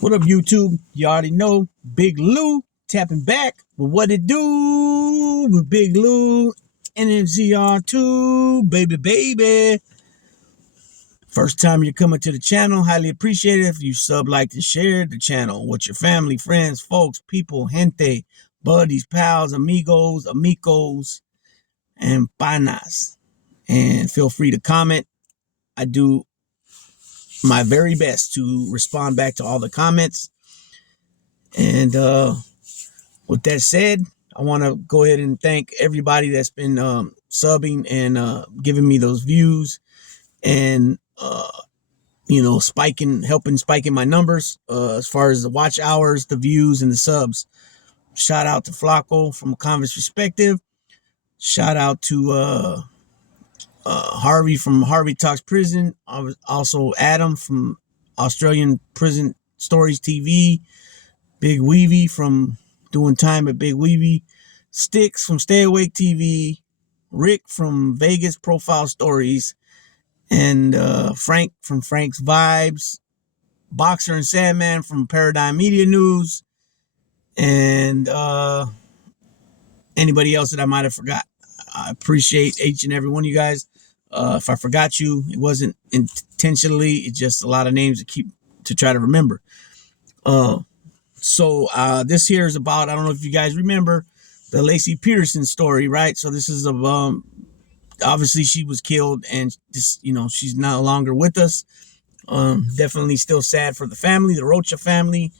What up, YouTube? You already know Big Lou tapping back with what it do with Big Lou NMZR2, baby. First time you're coming to the channel, highly appreciate it if you sub, like, and share the channel with your family, friends, folks, people, gente, buddies, pals, amigos, and panas. And feel free to comment. I do my very best to respond back to all the comments. And with that said, I want to go ahead and thank everybody that's been subbing and giving me those views and helping spiking my numbers as far as the watch hours, the views, and the subs. Shout out to Flacco from a Converse Perspective. Shout out to Harvey from Harvey Talks Prison. Also Adam from Australian Prison Stories TV. Big Weavy from Doing Time at Big Weavy. Sticks from Stay Awake TV. Rick from Vegas Profile Stories. And Frank from Frank's Vibes. Boxer and Sandman from Paradigm Media News. And anybody else that I might have forgot. I appreciate each and every one of you guys. If I forgot you, it wasn't intentionally. It's just a lot of names to try to remember. So this here is about, I don't know if you guys remember the Lacey Peterson story, right? So this is obviously she was killed and just, she's no longer with us. Definitely still sad for the family, the Rocha family,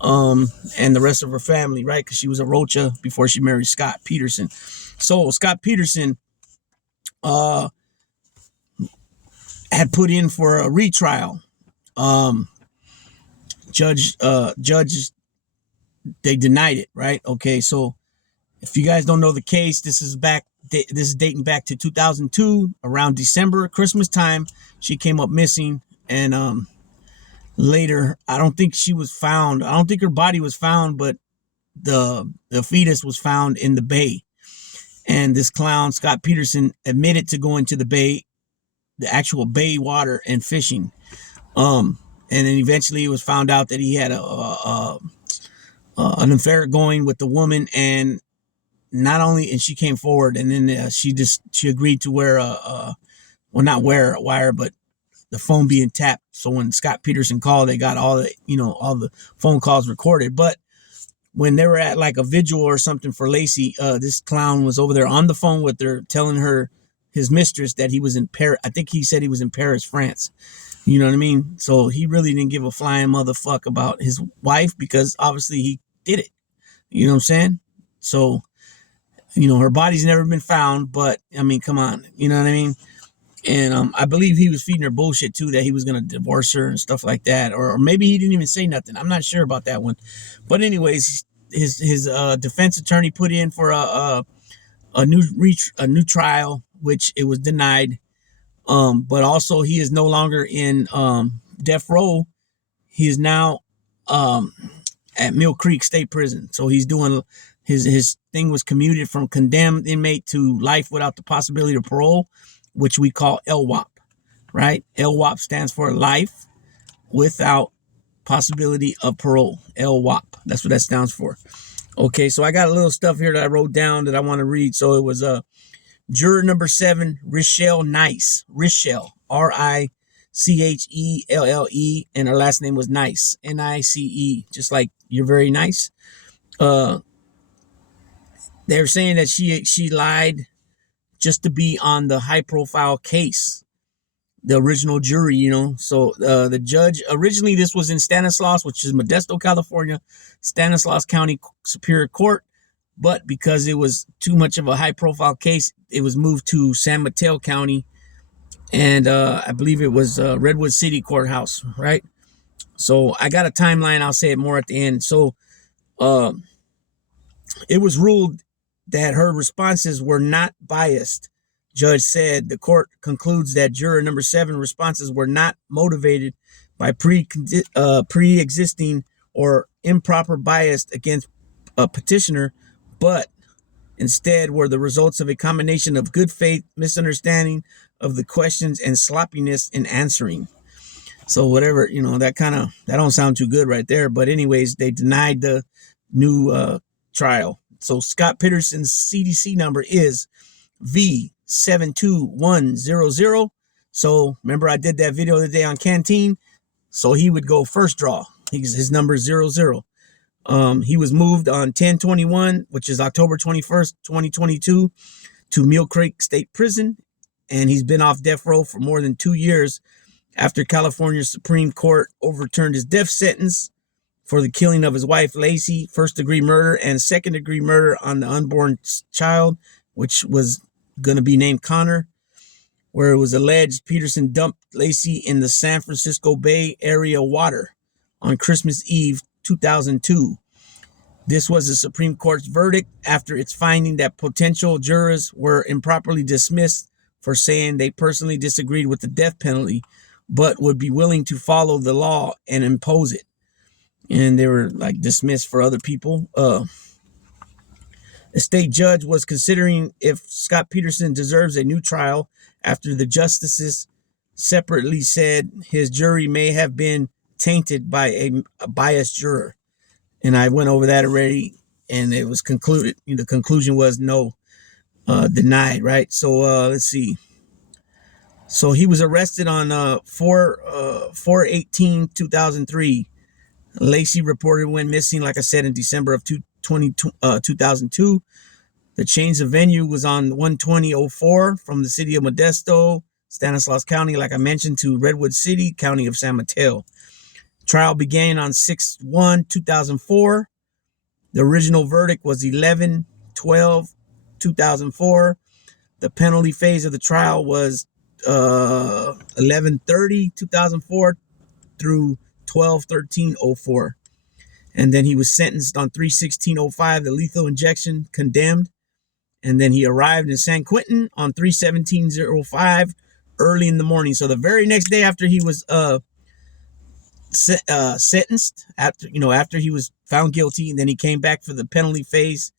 and the rest of her family, right? Because she was a Rocha before she married Scott Peterson. So Scott Peterson had put in for a retrial. Judges, they denied it, right? Okay, so if you guys don't know the case, this is dating back to 2002, around December, Christmas time. She came up missing, and later, I don't think she was found. I don't think her body was found, but the fetus was found in the bay. And this clown, Scott Peterson, admitted to going to the bay, the actual bay water, and fishing. And then eventually it was found out that he had an affair going with the woman, and she came forward, and then she agreed to wear not wear a wire, but the phone being tapped. So when Scott Peterson called, they got all the phone calls recorded. But when they were at like a vigil or something for Lacey, this clown was over there on the phone with her, telling her, his mistress, that he was in Paris. I think he said he was in Paris, France. You know what I mean? So he really didn't give a flying motherfucker about his wife, because obviously he did it. You know what I'm saying? So, her body's never been found, but I mean, come on. You know what I mean? And I believe he was feeding her bullshit too, that he was going to divorce her and stuff like that. Or maybe he didn't even say nothing. I'm not sure about that one. But anyways, his defense attorney put in for a new trial, which it was denied. But also he is no longer in death row. He is now at Mill Creek State Prison. So he's doing his thing was commuted from condemned inmate to life without the possibility of parole, which we call LWOP, right? LWOP stands for life without possibility of parole. LWOP. That's what that stands for. Okay, so I got a little stuff here that I wrote down that I want to read. So it was juror number 7, Richelle Nice. Richelle, Richelle, and her last name was Nice, Nice, just like you're very nice. They're saying that she lied just to be on the high-profile case, the original jury, So the judge, originally this was in Stanislaus, which is Modesto, California, Stanislaus County Superior Court. But because it was too much of a high-profile case, it was moved to San Mateo County, and I believe it was Redwood City Courthouse, right? So I got a timeline. I'll say it more at the end. So it was ruled that her responses were not biased. Judge said the court concludes that juror number 7 responses were not motivated by pre-existing or improper bias against a petitioner, but instead were the results of a combination of good faith, misunderstanding of the questions, and sloppiness in answering. So whatever, that that don't sound too good right there. But anyways, they denied the new trial. So Scott Peterson's CDC number is V72100. So remember I did that video the day on Canteen. So he would go first draw. His number is 00. He was moved on 10/21, which is October 21st, 2022, to Mill Creek State Prison, and he's been off death row for more than 2 years after California Supreme Court overturned his death sentence for the killing of his wife, Lacey, first-degree murder, and second-degree murder on the unborn child, which was going to be named Connor, where it was alleged Peterson dumped Lacey in the San Francisco Bay Area water on Christmas Eve, 2002. This was the Supreme Court's verdict after its finding that potential jurors were improperly dismissed for saying they personally disagreed with the death penalty, but would be willing to follow the law and impose it. And they were like dismissed for other people. The state judge was considering if Scott Peterson deserves a new trial after the justices separately said his jury may have been tainted by a biased juror. And I went over that already, and it was concluded. The conclusion was no, denied, right? So let's see. So he was arrested on 4/18/2003. Lacey reported went missing, like I said, in December of 2002. The change of venue was on 1/20/04 from the city of Modesto, Stanislaus County, like I mentioned, to Redwood City, County of San Mateo. Trial began on 6/1/2004. The original verdict was 11/12/2004. The penalty phase of the trial was 11/30/2004 through 12/13/04. And then he was sentenced on 3/16/05, the lethal injection, condemned. And then he arrived in San Quentin on 3/17/05 early in the morning. So the very next day after he was sentenced, after he was found guilty, and then he came back for the penalty phase,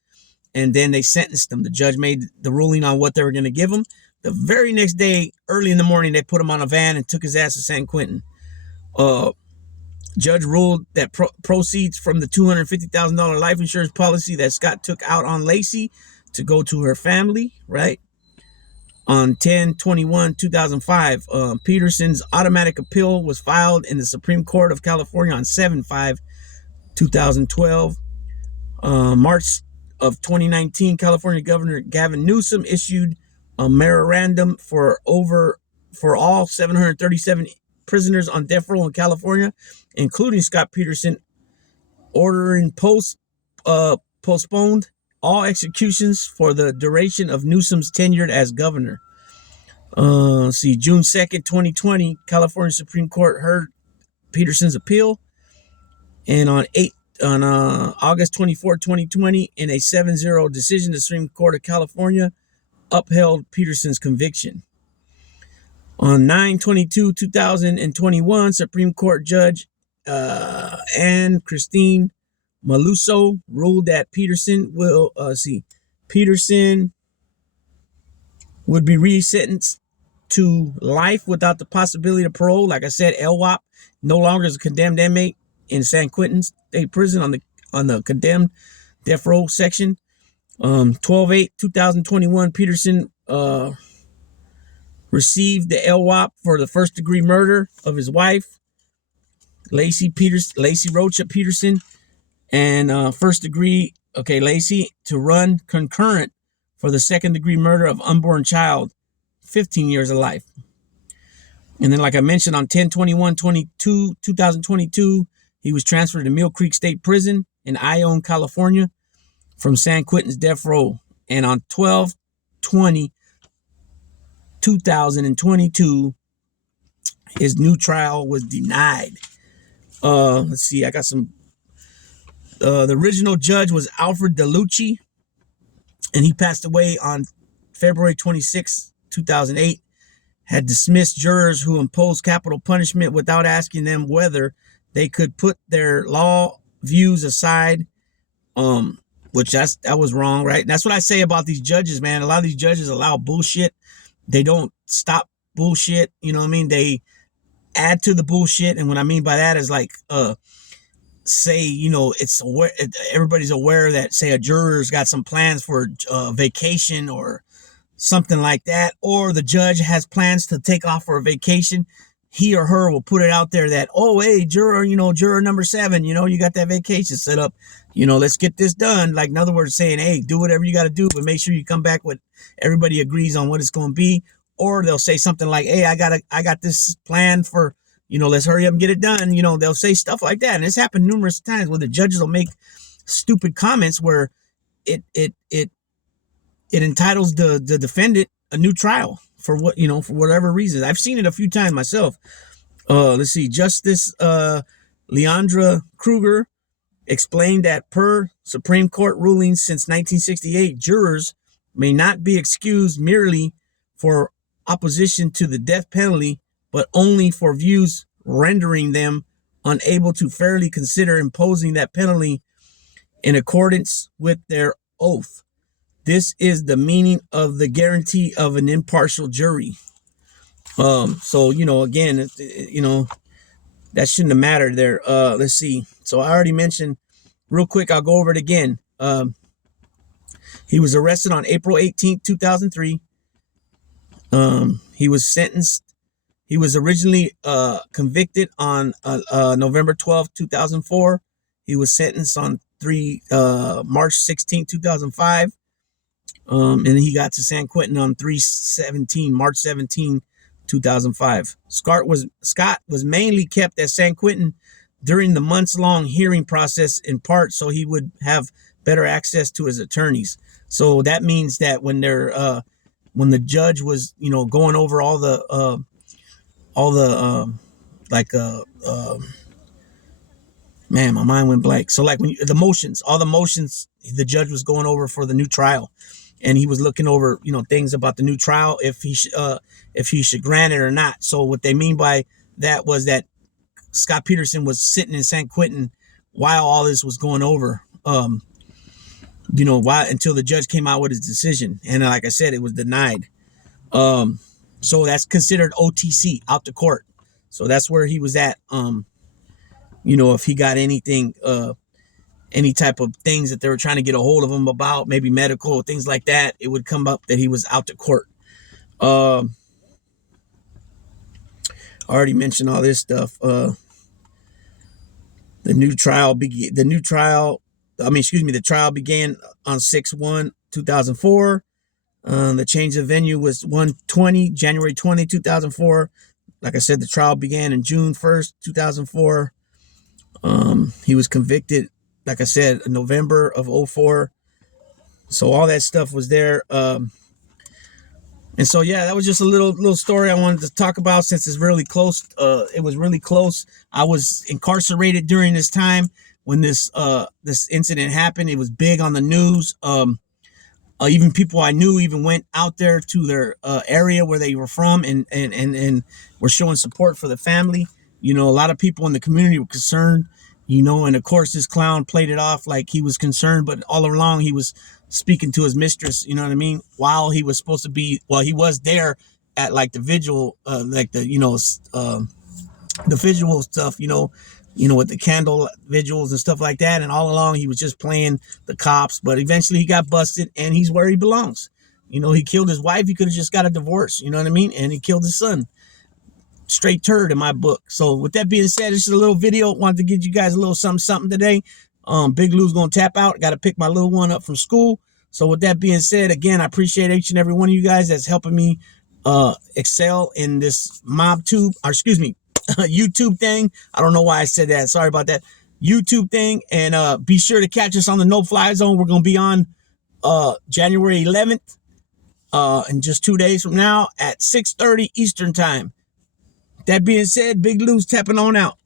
and then they sentenced him. The judge made the ruling on what they were going to give him. The very next day, early in the morning, they put him on a van and took his ass to San Quentin. Judge ruled that proceeds from the $250,000 life insurance policy that Scott took out on Lacey to go to her family, right? On 10/21/2005, Peterson's automatic appeal was filed in the Supreme Court of California on 7/5/2012. March of 2019, California Governor Gavin Newsom issued a memorandum for all 737 prisoners on death row in California, including Scott Peterson, ordering postponed all executions for the duration of Newsom's tenure as governor. June 2nd, 2020, California Supreme Court heard Peterson's appeal, and on August 24, 2020, in a 7-0 decision, the Supreme Court of California upheld Peterson's conviction. On 9/22/2021, Supreme Court Judge Anne Christine Maluso ruled that Peterson would be resentenced to life without the possibility of parole. Like I said, LWOP no longer is a condemned inmate in San Quentin State Prison on the condemned death row section. 12/8/2021, Peterson received the LWOP for the first degree murder of his wife, Lacey Rocha Peterson, and first degree, Lacey, to run concurrent for the second degree murder of unborn child, 15 years of life. And then, like I mentioned, on 10/21/2022, he was transferred to Mill Creek State Prison in Ione, California, from San Quentin's death row. And on 12/20/2022, his new trial was denied. Let's see, I got some. The original judge was Alfred DeLucci, and he passed away on February 26, 2008. Had dismissed jurors who imposed capital punishment without asking them whether they could put their law views aside, which that was wrong, right? And that's what I say about these judges, man. A lot of these judges allow bullshit. They don't stop bullshit. You know what I mean? add to the bullshit. And what I mean by that is like, say, it's aware, everybody's aware that, say, a juror's got some plans for vacation or something like that, or the judge has plans to take off for a vacation. He or her will put it out there that, oh, hey, juror number 7, you got that vacation set up, let's get this done. Like, in other words, saying, hey, do whatever you got to do, but make sure you come back with everybody agrees on what it's going to be. Or they'll say something like, hey, I got this plan for, let's hurry up and get it done. They'll say stuff like that. And it's happened numerous times where the judges will make stupid comments where it entitles the defendant a new trial for for whatever reason. I've seen it a few times myself. Let's see. Justice Leandra Kruger explained that per Supreme Court rulings since 1968, jurors may not be excused merely for opposition to the death penalty, but only for views rendering them unable to fairly consider imposing that penalty in accordance with their oath. This is the meaning of the guarantee of an impartial jury. So, again, that shouldn't have mattered there. Let's see. So I already mentioned real quick. I'll go over it again. He was arrested on April 18th, 2003. He was sentenced. He was originally convicted on November 12th, 2004. He was sentenced on March 16th, 2005. And he got to San Quentin on March 17, 2005. Scott was mainly kept at San Quentin during the months-long hearing process, in part so he would have better access to his attorneys. So that means that when the judge was, going over all the man, my mind went blank. So like when all the motions the judge was going over for the new trial, and he was looking over, things about the new trial, if he should grant it or not. So what they mean by that was that Scott Peterson was sitting in San Quentin while all this was going over, why until the judge came out with his decision. And like I said, it was denied. So that's considered OTC, out to court. So that's where he was at. If he got anything, any type of things that they were trying to get a hold of him about, maybe medical, things like that, it would come up that he was out to court. I already mentioned all this stuff. The trial began on 6/1/2004. The change of venue was January 20, 2004. Like I said, the trial began in June 1st, 2004. He was convicted, like I said, in November of 2004. So all that stuff was there. And so, yeah, that was just a little story I wanted to talk about, since it's really close. It was really close. I was incarcerated during this time when this incident happened. It was big on the news. Even people I knew even went out there to their area where they were from and were showing support for the family. A lot of people in the community were concerned, and of course this clown played it off like he was concerned, but all along he was speaking to his mistress, you know what I mean? While he was supposed to be, he was there at like the vigil, like the visual stuff, with the candle vigils and stuff like that. And all along he was just playing the cops, but eventually he got busted and he's where he belongs. He killed his wife. He could have just got a divorce, you know what I mean? And he killed his son. Straight turd in my book. So with that being said, this is a little video. Wanted to give you guys a little something today. Big Lou's gonna tap out. Got to pick my little one up from school. So with that being said, again, I appreciate each and every one of you guys that's helping me excel in this YouTube thing. I don't know why I said that. Sorry about that. YouTube thing. And be sure to catch us on the No Fly Zone. We're gonna be on January 11th, in just 2 days from now at 6:30 Eastern time. That being said, Big Lou's tapping on out.